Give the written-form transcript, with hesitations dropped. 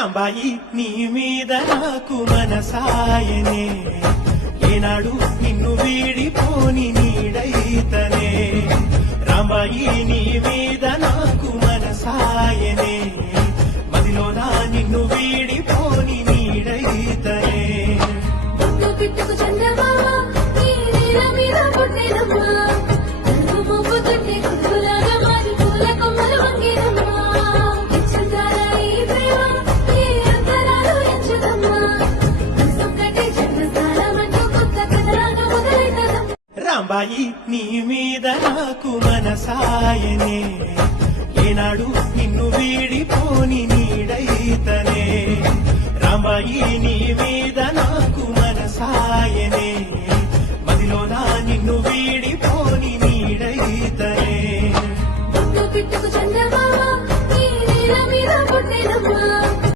రాంబాయి నీ మీద నాకు మనసాయనే ఏనాడు నిన్ను వీడిపోని నీడైతనే రాంబాయి నీ మీద నాకు మనసాయనే మదిలోనా నిన్ను వీడిపోని నీడైతనే పిట్టుకు చందమామ నీ నీల మీద పుట్టినమ్మా నన్ను మోపుతుంటే కురులాగా మారి పూల కొమ్మలు వంగినమ్మా ఇచ్చంగాల ఈ ప్రేమ ఈ అంతరాలు ఎంచుదమ్మా ఒక్కటి జన్మస్థానమంటూ కొత్త కథలాగా మొదలైతదమ్మా రాంబాయి నీ మీద నాకు మనసాయనే ఏనాడు నిన్ను వీడిపోని నీడైతనే రాంబాయి నీ మీద నాకు మనసాయనే